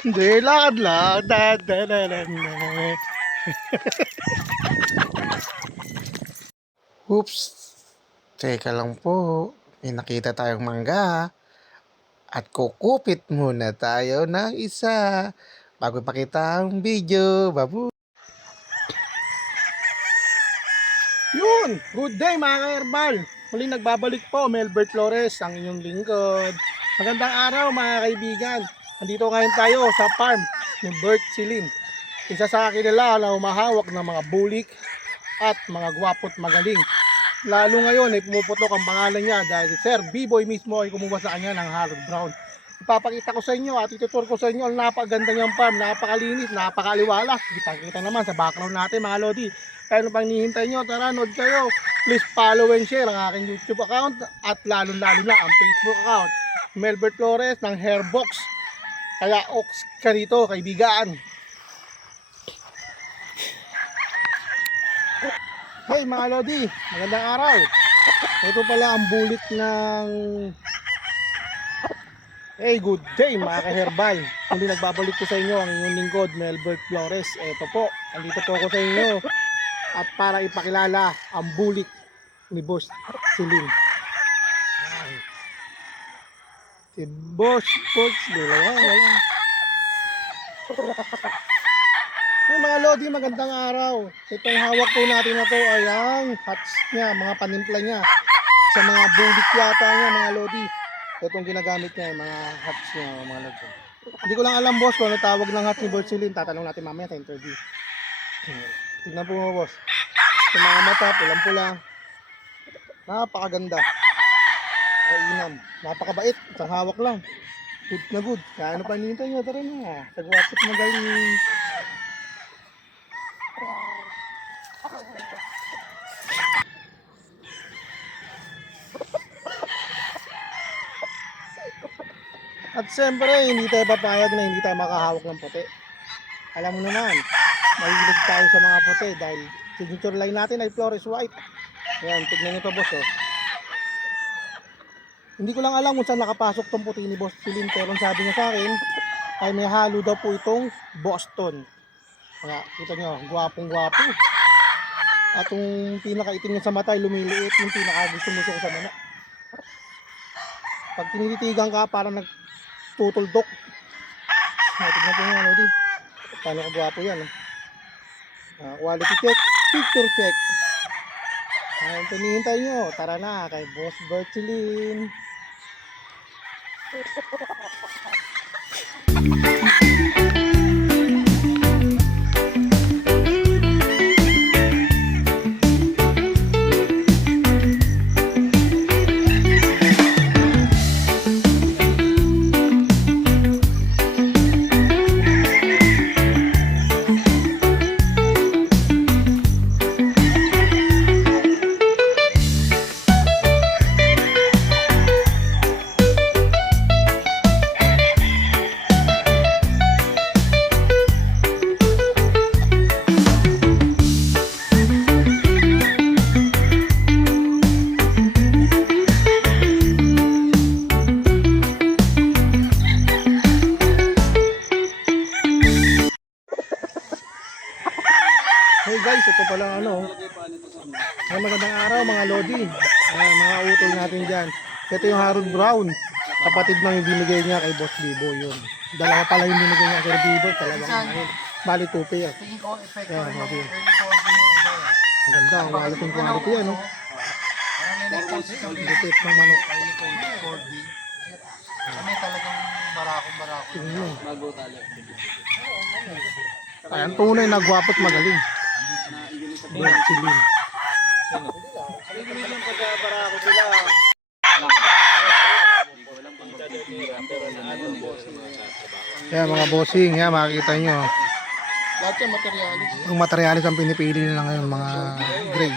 Hindi, lakad lang. Oops. Teka lang po. May nakita tayong mangga. At kukupit muna tayo ng isa. Bago ipakita ang video. Babu. Yun! Good day mga ka-herbal! Muli nagbabalik po, Melbert Flores, ang inyong lingkod. Magandang araw mga kaibigan. Andito ngayon tayo sa farm ni Bert Silin. Isa sa kilala na humahawak ng mga bulik at mga gwapo't magaling. Lalo ngayon ay pumuputok ang pangalan niya dahil Sir B-Boy mismo ay kumuha sa kanya ng Harold Brown. Ipapakita ko sa inyo at itutur ko sa inyo ang napakaganda niyang farm, napakalinis, napakaliwalas. Kitang-kita naman sa background natin mga lodi. Kaya ano pang hinihintay nyo, tara nood kayo. Please follow and share ang aking YouTube account at lalo-lalo na ang Facebook account. Melbert Flores ng Hairbox. Kaya ox ka rito kaibigan. Hey mga lodi, magandang araw. Ito pala ang bulit ng hey, good day mga ka-herbal. Hindi nagbabalik ko sa inyo ang inyong lingkod, Melbert Flores. Ito po, andito po ako sa inyo at para ipakilala ang bulik ni Boss Silin. Si Boss dalawa. Hey, mga lodi, magandang araw. Itong hawak po natin na to ay ang hats niya, mga panimpla niya sa mga bulik yata niya mga lodi. Itong ginagamit niya, mga hats niya mga lodi. Hindi ko lang alam boss kung ano tawag ng hat ni Boss Silin. Tatanong natin mamaya sa interview. Tignan po mo boss. Sa mga mata, pulang-pula. Napakaganda. Kainam. Napakabait. Isang hawak lang. Good na good. Kaya ano pa hinihintay nyo? Tara na. Sagwapit magaling. At siyempre, hindi tayo papayag na hindi tayo makahawak ng puti. Alam mo naman, mahilig tayo sa mga puti dahil signature line natin ay Flores White. Ayan, tignan nyo to boss oh. Hindi ko lang alam kung saan nakapasok tong puti ni Boss Silin, pero sabi niya sa akin ay may halo daw po itong Boston. Kaya kita nyo, gwapong gwapo. At yung pinakaitim niya sa mata ay lumiliit, yung pinakagustong-gusto ko sa mana. Pag tinititigan ka parang nagtutuldok. Tignan po nga ano din. Paano kagwapo yan quality check, picture check. Ayun, pinihintay nyo. Tara na kay Boss Bert Silin. Hey guys, ito pala ano. Ay, magandang araw mga lodi. Mga utol natin dyan. Ito yung Harold Brown. Kapatid ng yung binigay niya kay Boss Bibo yun. Dalawa pala yung binigay niya kay Bibo. Talagang ano. Bali 2 pair. Ayan, okay. Ang ganda. Ang wallet yung quality yan. Lupit ng manok. Kami talagang barako-barako. Ayan, tunay na gwapo't magaling. Bert Silin. Yan mga bossing, yan makikita nyo. Lahat yung materialis. Ang materialis ang pinipili nila ngayon, mga gray.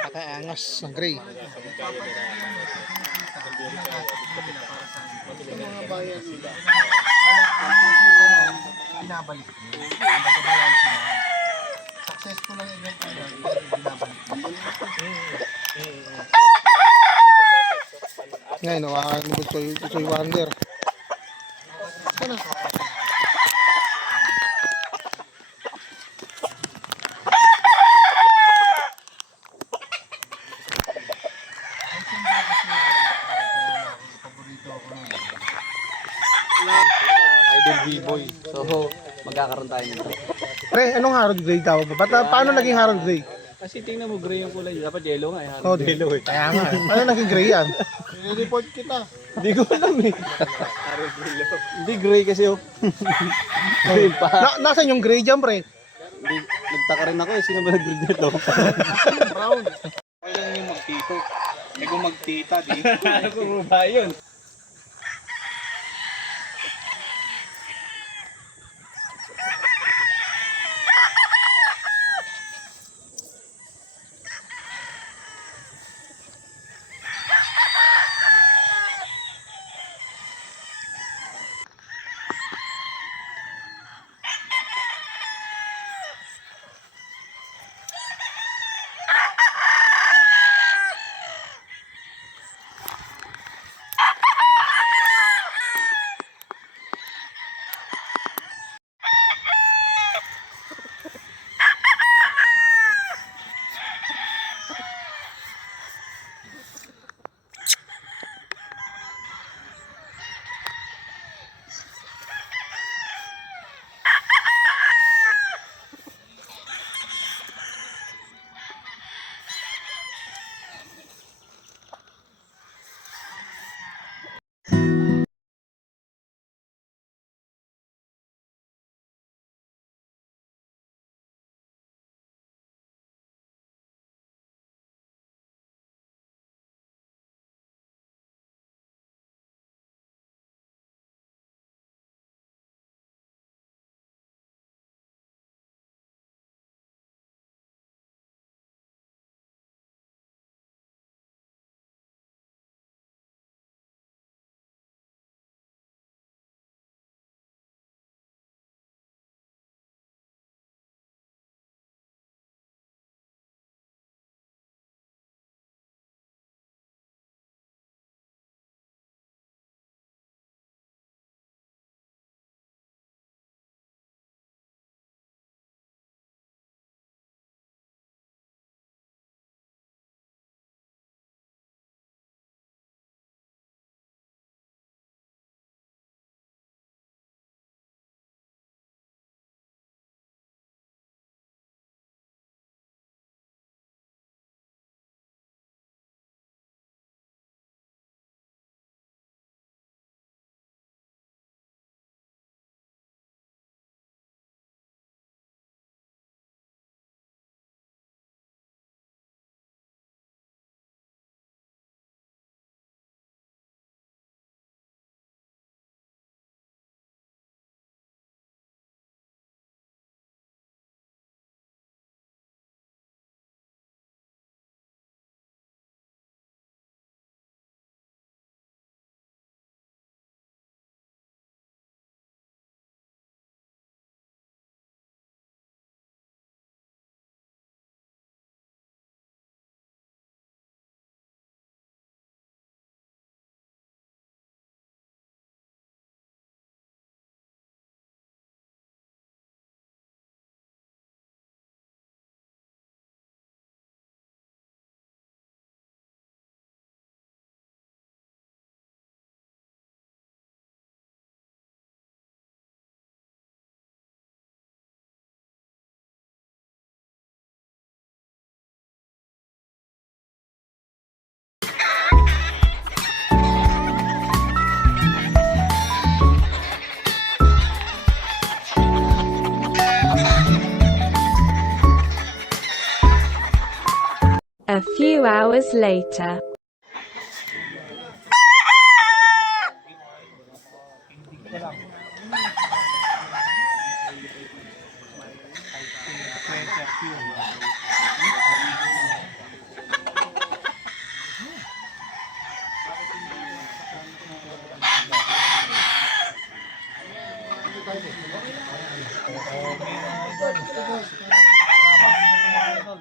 Napakaangas ng gray. Mga bayan nila. Binabalik nyo. Successful ang event na yun. Binabalik nyo. Ngayon, gusto yung wonder. na. Paborito ako nun. Idol B-boy. So, magkakaroon tayo nito. Pre, anong Harold Gray tawag mo? Paano naging Harold Gray? Kasi tingnan mo, gray yung kulay. Dapat yellow nga eh. Oh, yellow eh. Kaya nga. Paano naging gray yan? I-report kita. Hindi ko alam eh. Hindi gray kasi oh. Green pa. Nasaan yung gray dyan, pre? Nagtaka rin ako eh. Sino ba nag-green nito? Brown. Okay lang yung magtito. Eh kung magtita, di. Kung ba yun? A few hours later.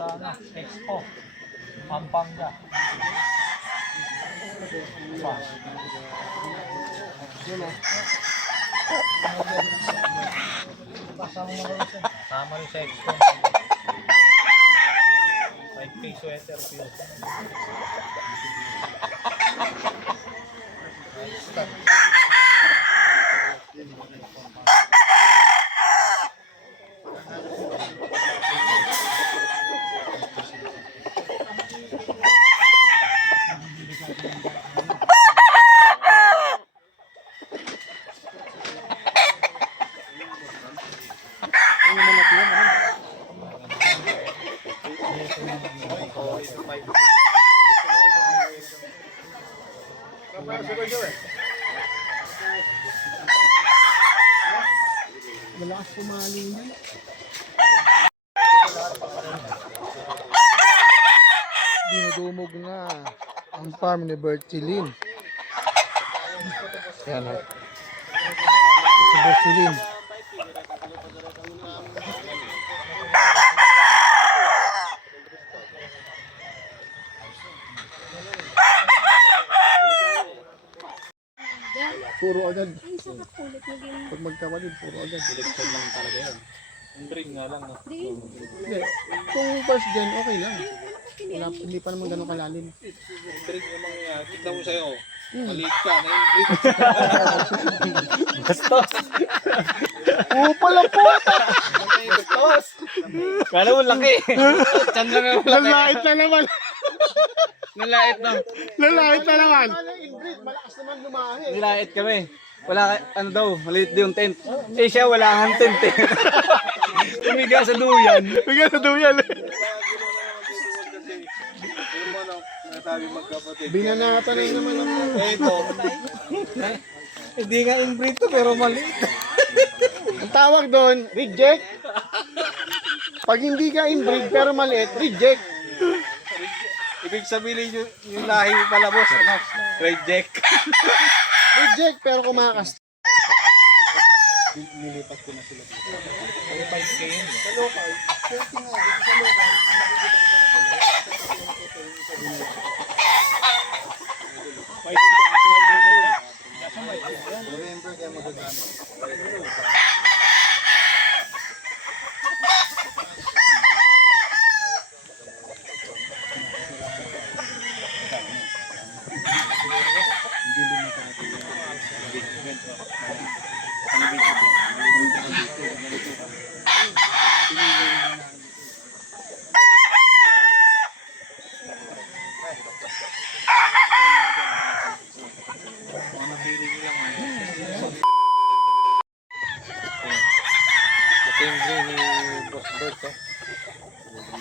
Sana, Expo, Pampanga. Tama rin sa expo. 5K sweater pure. Malakas pumali niyan. Dinudumog na ang farm ni Bertilin. Yan o. Si Bertilin. Puro agad. Pag magkapatid, puro agad. Selection lang talaga yan. Ang bring nga lang. No? Hindi. Kung first gen, okay lang. Wala, hindi pa naman ganun kalalim. Ang bring namang tignan mo sa'yo. Maliit ka na yung bring. Bastos. Oo pala po! Bastos. Kala mo laki. Chan lang ang laki. Lalait na naman! Nalait no. Lalait na naman! Malakas naman lumahi. Nilait kami. Wala, ano daw, maliit yung tent. Eh siya, wala kang tent eh. Umiga sa duyan. Bigyan na daw yan eh. Binanata na naman ang... Ito. Hindi nga inbreed to pero maliit. Ang tawag doon, reject. Pag hindi ka inbreed pero maliit, reject. Ibig sabihin yung lahi pala boss, ano? Reject. Reject pero kumakas. Nilipat ko na sila. 5K yun. Sa local. Swerte nga. Sa local. November kaya magagamit.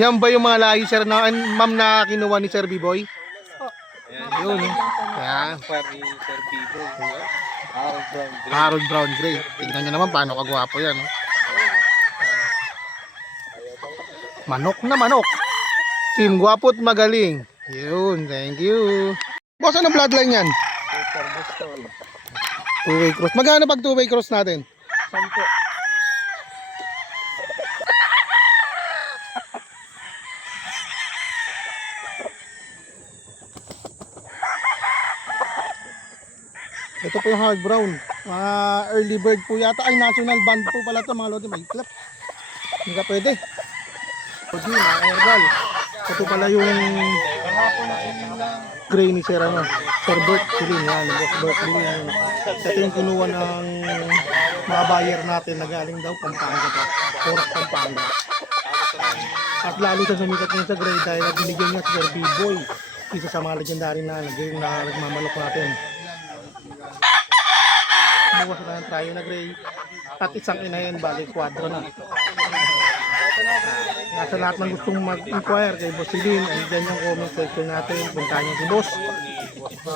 Yan ba yung mga lahi sir na ma'am na kinuha ni Sir B-Boy? Yun. Yan. Sir Bibo. Harold Brown. Harold Brown Gray. Tingnan nyo naman paano kagwapo yan. Oh. Manok na manok. Team gwapo't magaling. Yun, thank you. Boss, anong bloodline yan? Two-way cross. Magkano pag two-way cross natin? 10. Ito po yung Harold Brown. Mga early bird po yata. Ay, national band po pala ito mga lodi. May clap. Hindi ka pwede. Lodi, mga herbal. Ito pala yung gray ni Sir, ano, Sir Bert Silin. Yan, Boss Bert Silin. Ito yung kinuha ng mga buyer natin na galing daw Pampanga pa. Oras Pampanga. At lalo sa sumikat niya sa gray dahil binigyan niya si Sir B-Boy. Isa sa mga legendary na nagmamalok natin. Bukas na ng trio na gray at isang inahin balik kwadro na. Nasa lahat ng gustong mag-inquire kay Boss Silin, andyan yung comment section natin, puntahan niyo si Boss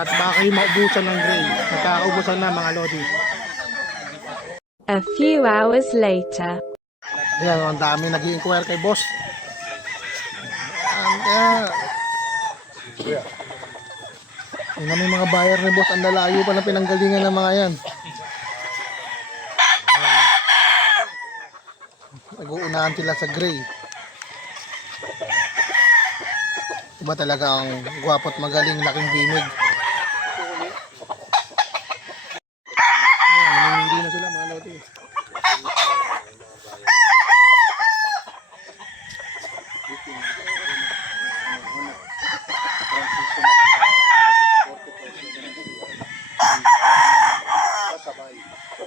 at baka kayo maubusan ng gray. Magkakaubusan na mga lodi. A few hours later. Ayan, ang dami nag-inquire kay Boss. Yun na may mga buyer ni Boss, ang lalayo pa ng pinanggalingan ng mga yan. Nag-uunahan sila sa gray. Iba talaga ang gwapo't magaling, laking bimig. Ayan, namimili na si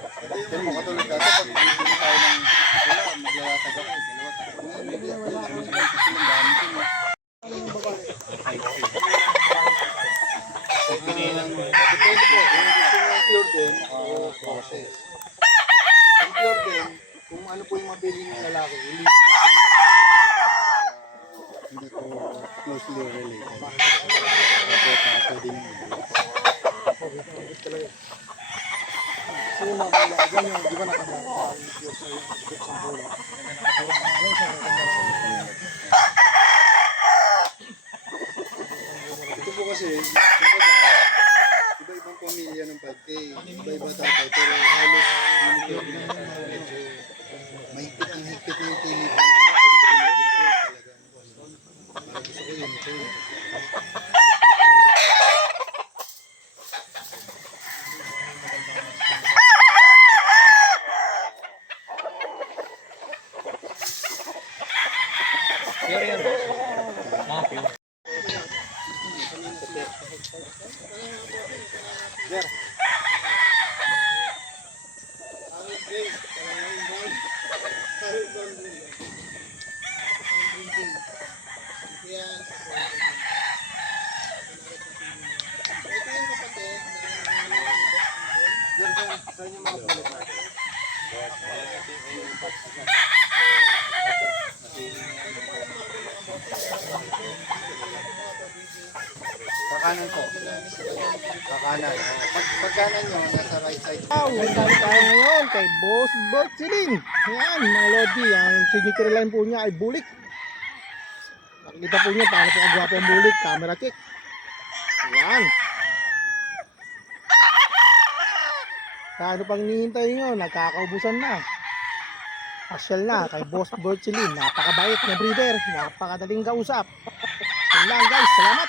Ito mo katulad dati pag bibili tayo ng wala, maglalatag ako. Dalawa tayo. Ngayon, ang dami sila. Depende po. Kung gusto nyo pure din, process. Kung pure din, kung ano po yung mabili ng lalaki, release natin yung hindi po closely related. Pwede nyo so yung mga dyan yung, di ba nakasama yung pure sa yung books ang bulo. Ito po kasi, iba-ibang pamilya ng 5K, iba-iba tatay, pero halos mahigpit ang higpit ng pili po. Para gusto ko yun ito. Kakanan po. Kakanan. Pagkanan nyo, nasa right side. Wow, nandito tayo ngayon kay Boss Bert Silin. Yan, mga Lodi, ang signature line po niya ay bulik. Nakikita po niyo paano po ang gwapo ang bulik. Camera check. Yan. Ano pang hinihintay nyo? Nagkakaubusan na. Pasyal na kay Boss Bert Silin. Napakabait na breeder. Napakadaling kausap. Yun lang guys, salamat.